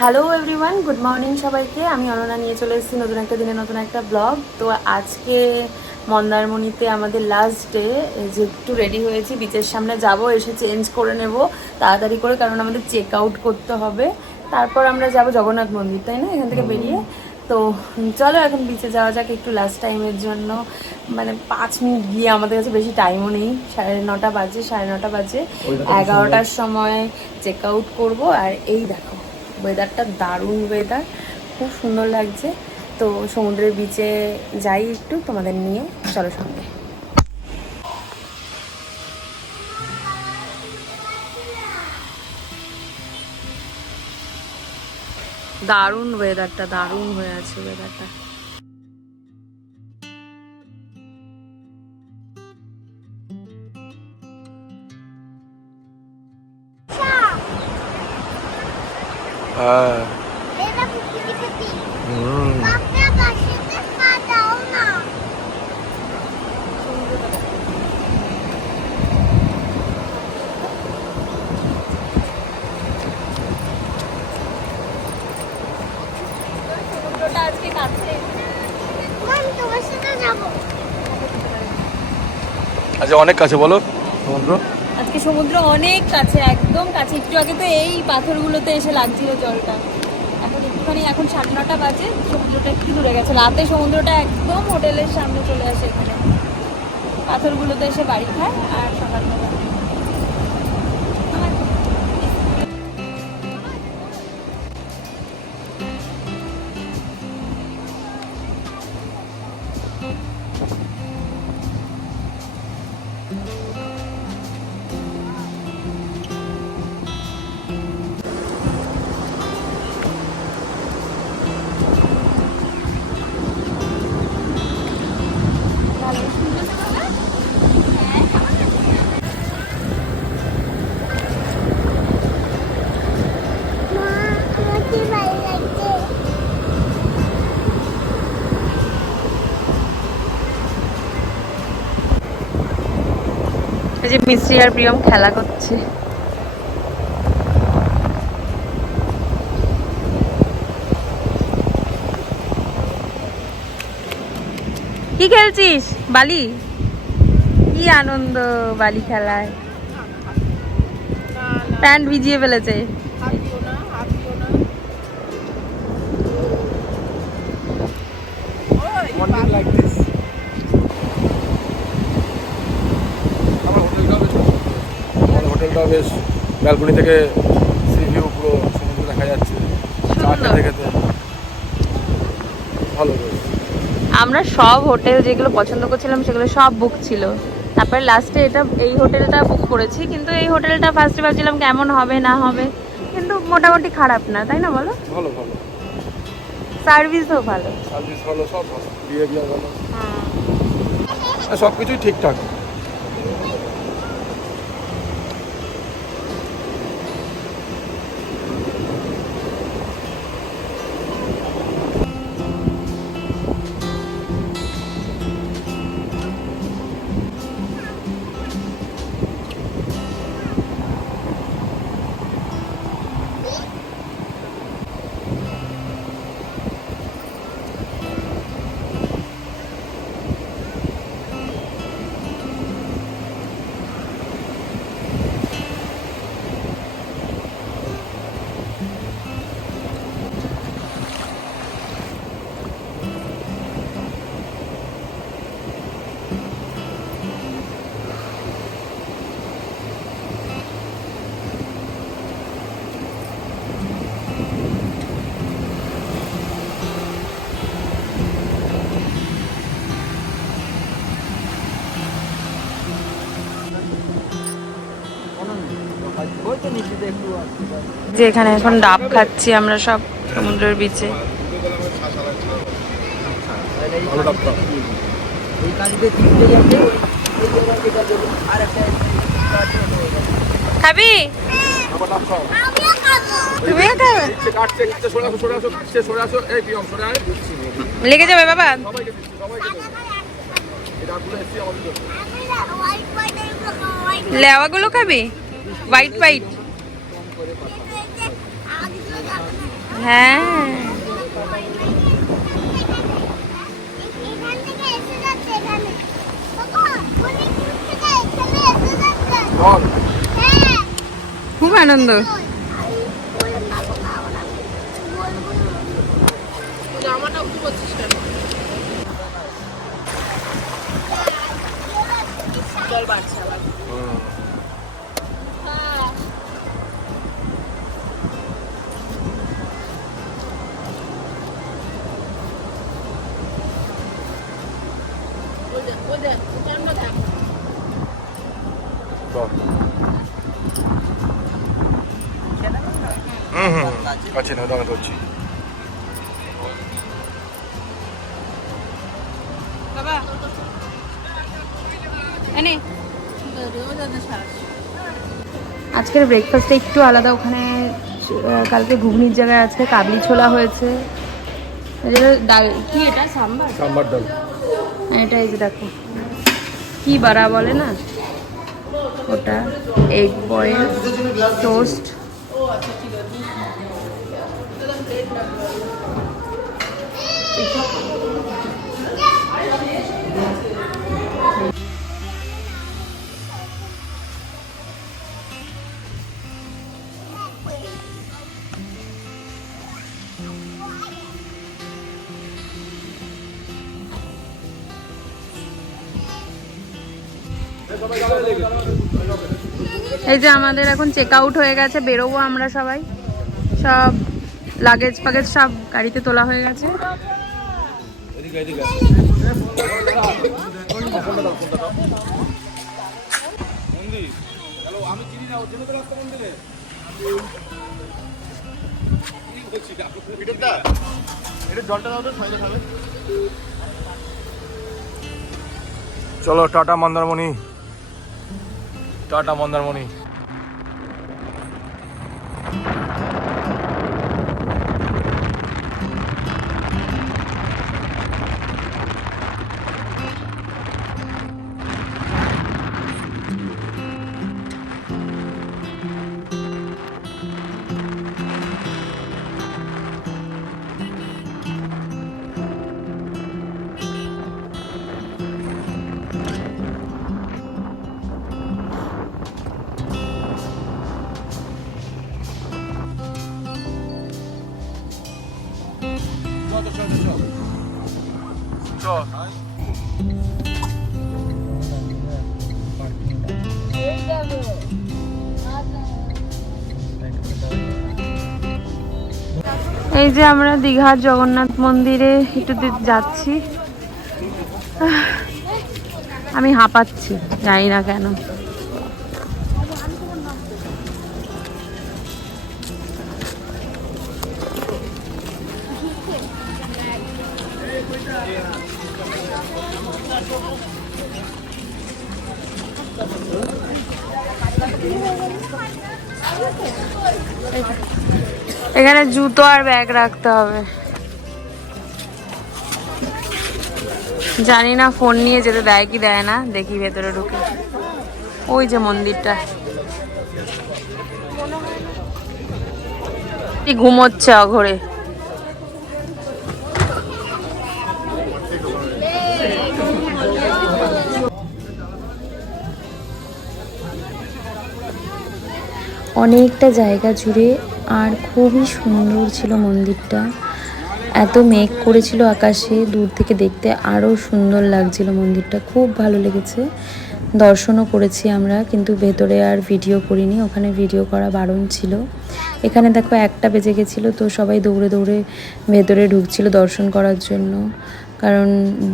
Hello everyone, good morning সবাইকে। আমি অনন্যা নিয়ে চলে এসেছি নতুন একটা দিনে নতুন একটা ব্লগ। তো আজকে মন্দারমণিতে আমাদের লাস্ট ডে, যে একটু রেডি হয়েছি, বিচের সামনে যাব, এসে চেঞ্জ করে নেব তাড়াতাড়ি করে, কারণ আমাদের চেক আউট করতে হবে। তারপর আমরা যাব জগন্নাথ মন্দির, তাই না, এখান থেকে বেরিয়ে। তো চলো এখন বিচে যাওয়া যাক একটু লাস্ট টাইমের জন্য। মানে 5 মিনিট গিয়ে, আমাদের কাছে বেশি টাইমও নেই, 9:30 বাজে, 9:30 বাজে, 11টার সময় চেক আউট করবো। আর এই দেখো ওয়েদারটা, দারুণ ওয়েদার, খুব সুন্দর লাগছে। তো সমুদ্রের বিচে যাই একটু তোমাদের নিয়ে, চলো সঙ্গে। দারুণ ওয়েদারটা, দারুণ হয়ে আছে ওয়েদারটা। আচ্ছা, অনেক কাছে বলো সমুদ্র। আজকে সমুদ্র অনেক কাছে, একদম কাছে। একটু আগে তো এই পাথরগুলোতে এসে লাগছিল জলটা। এখন একটুখানি, এখন 9:30 বাজে, সমুদ্রটা একটু দূরে গেছে। রাতে সমুদ্রটা একদম হোটেলের সামনে চলে আসে, এখানে পাথরগুলোতে এসে বাড়ি খায়। আর সকালবেলা এই যে মিস্ত্রি আর প্রিয়ম খেলা করছে। কি খেলছিস? বালি? কি আনন্দ বালি খেলায়। প্যান্ট ভিজিয়ে ফেলেছে। হোটেলটাও বেশ, ব্যালকনি থেকে সি ভিউ পুরো সমুদ্র দেখা যাচ্ছে। চা খেতে খেতে ভালো বেশ। আমরা সব হোটেল যেগুলো পছন্দ করছিলাম সেগুলো সব বুক ছিল। তারপরে লাস্টে এই হোটেলটা বুক করেছি। কিন্তু এই হোটেলটা ফার্স্টে ভাবছিলাম কেমন হবে না হবে, কিন্তু মোটামুটি খারাপ না, তাই না বলো? ভালো ভালো, সার্ভিসও ভালো, সার্ভিস ভালো, সব ভালো, বিহেভিয়ার ভালো, সব কিছুই ঠিকঠাক। যে এখানে এখন ডাব খাচ্ছি আমরা সব সমুদ্রের বিচে। খাবি? লেগে যাবে বাবা। লেওয়াগুলো খাবি? হোয়াইট হোয়াইট হ্যাঁ খুব আনন্দ। আচ্ছা না দাঁড়া করছি। আজকের ব্রেকফাস্টটা একটু আলাদা। ওখানে কালকে ঘুগনির জায়গায় আজকে কাবলি ছোলা হয়েছে। ডাল কি এটা সাম্বার সাম্বার ডাল। এটা এই যে দেখো কি বাড়া বলে না ওটা, এগ বয়েল, টোস্ট, এই যে আমাদের এখন চেক আউট হয়ে গেছে, বেরোবো আমরা সবাই। সব লাগেজ ফাগেজ সব গাড়িতে তোলা হয়ে গেছে। চলো টাটা মন্দারমণি, টাটা মন্দারমণি। এই যে আমরা দীঘার জগন্নাথ মন্দিরে একটু যাচ্ছি। আমি হাঁপাচ্ছি, জানি না কেন। এখানে জুতো আর ব্যাগ রাখতে হবে। জানি না ফোন নিয়ে যেতে দেয় কি দেয় না, দেখি ভেতরে ঢুকে। ওই যে মন্দিরটা, ঘুমোচ্ছে অঘরে। অনেকটা জায়গা জুড়ে আর খুবই সুন্দর ছিল মন্দিরটা। এত মেঘ করেছিল আকাশে, দূর থেকে দেখতে আরও সুন্দর লাগছিল মন্দিরটা, খুব ভালো লেগেছে। দর্শনও করেছি আমরা, কিন্তু ভেতরে আর ভিডিও করিনি, ওখানে ভিডিও করা বারণ ছিল। এখানে দেখো 1টা বেজে গেছিলো, তো সবাই দৌড়ে দৌড়ে ভেতরে ঢুকছিল দর্শন করার জন্য, কারণ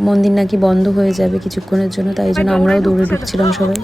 মন্দির নাকি বন্ধ হয়ে যাবে কিছুক্ষণের জন্য, তাই জন্য আমরাও দৌড়ে ঢুকছিলাম সবাই।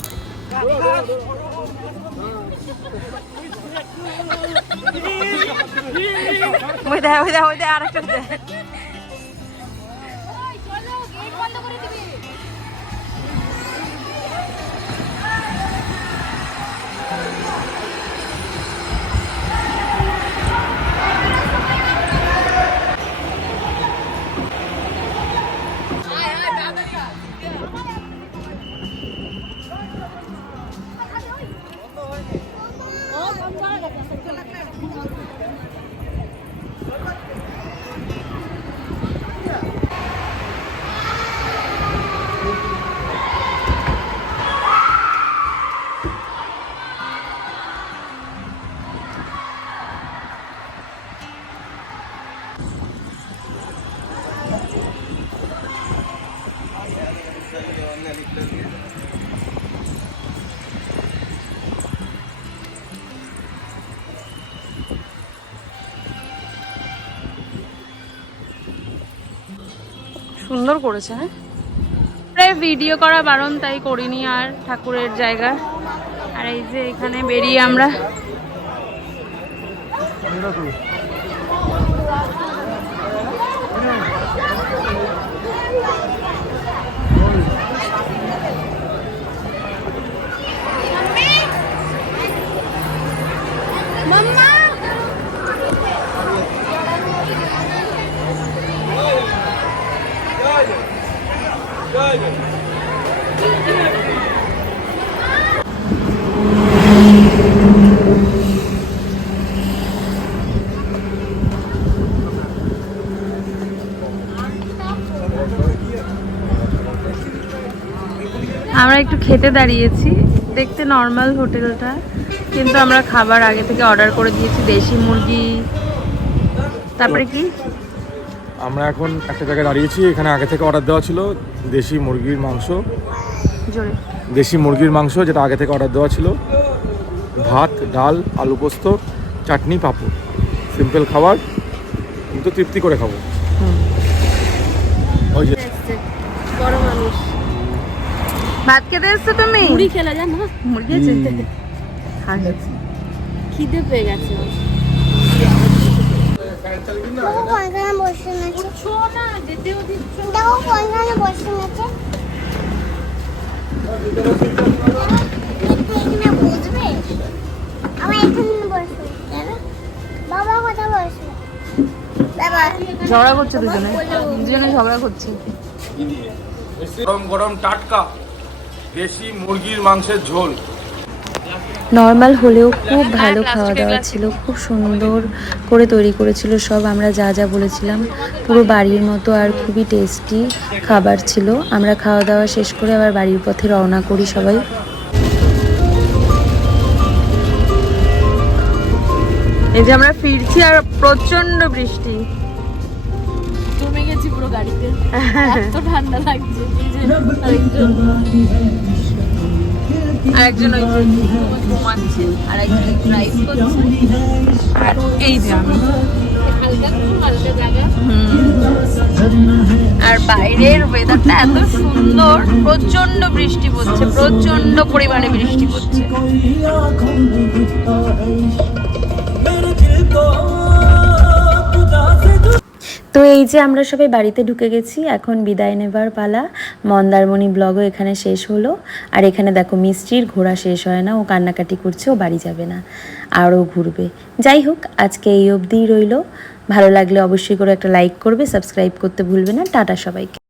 সুন্দর করেছে, হ্যাঁ। ভিডিও করা বারণ, তাই করিনি আর ঠাকুরের জায়গা। আর এই যে এখানে বেরিয়ে আমরা একটু খেতে দাঁড়িয়েছি। দেখতে নর্মাল হোটেলটা, কিন্তু আমরা খাবার আগে থেকে অর্ডার করে দিয়েছি। দেশি মুরগি, তারপরে কি আমরা এখন একটা জায়গায় দাঁড়িয়েছি, এখানে আগে থেকে অর্ডার দেওয়া ছিল দেশি মুরগির মাংস, দেশি মুরগির মাংস যেটা আগে থেকে অর্ডার দেওয়া ছিল, ভাত, ডাল, আলু পোস্ত, চাটনি, পাঁপড়। সিম্পল খাবার, কিন্তু তৃপ্তি করে খাবো। ওই যে বড় মানুষ ভাত খেতে এসছো তুমি? মুড়ি খেলা জানো? মুড়ি খেয়েছে? খিদে পেয়ে গেছে। ঝগড়া করছে দুজনে, দুজনে ঝগড়া করছে। গরম গরম টাটকা দেশি মুরগির মাংসের ঝোল। নর্মাল হলেও খুব ভালো খাওয়া দাওয়া ছিল, খুব সুন্দর করে তৈরি করেছিল সব। আমরা যা যা বলেছিলাম পুরো বাড়ির মতো, আর খুবই টেস্টি খাবার ছিল। আমরা খাওয়া দাওয়া শেষ করে আবার বাড়ির পথে রওনা করি সবাই। এই যে আমরা ফিরছি আর প্রচন্ড বৃষ্টি, জমে গেছি পুরো গাড়িতে, এত ঠান্ডা লাগছে। আরেকজন ওই ঘুমাচ্ছে, আর একজন ড্রাইভ করছে, আর এই যে আমি আর বাইরের ওয়েদারটা এত সুন্দর। প্রচন্ড বৃষ্টি পড়ছে, প্রচন্ড পরিমাণে বৃষ্টি পড়ছে। তো এই যে আমরা সবাই বাড়িতে ঢুকে গেছি, এখন বিদায় নেবার পালা। মন্দারমণি ব্লগও এখানে শেষ হলো। আর এখানে দেখো মিষ্টির ঘোরা শেষ হয় না, ও কান্নাকাটি করছে, ও বাড়ি যাবে না, আরও ঘুরবে। যাই হোক, আজকে এই অবধিই রইলো। ভালো লাগলে অবশ্যই করে একটা লাইক করবে, সাবস্ক্রাইব করতে ভুলবে না। টাটা সবাইকে।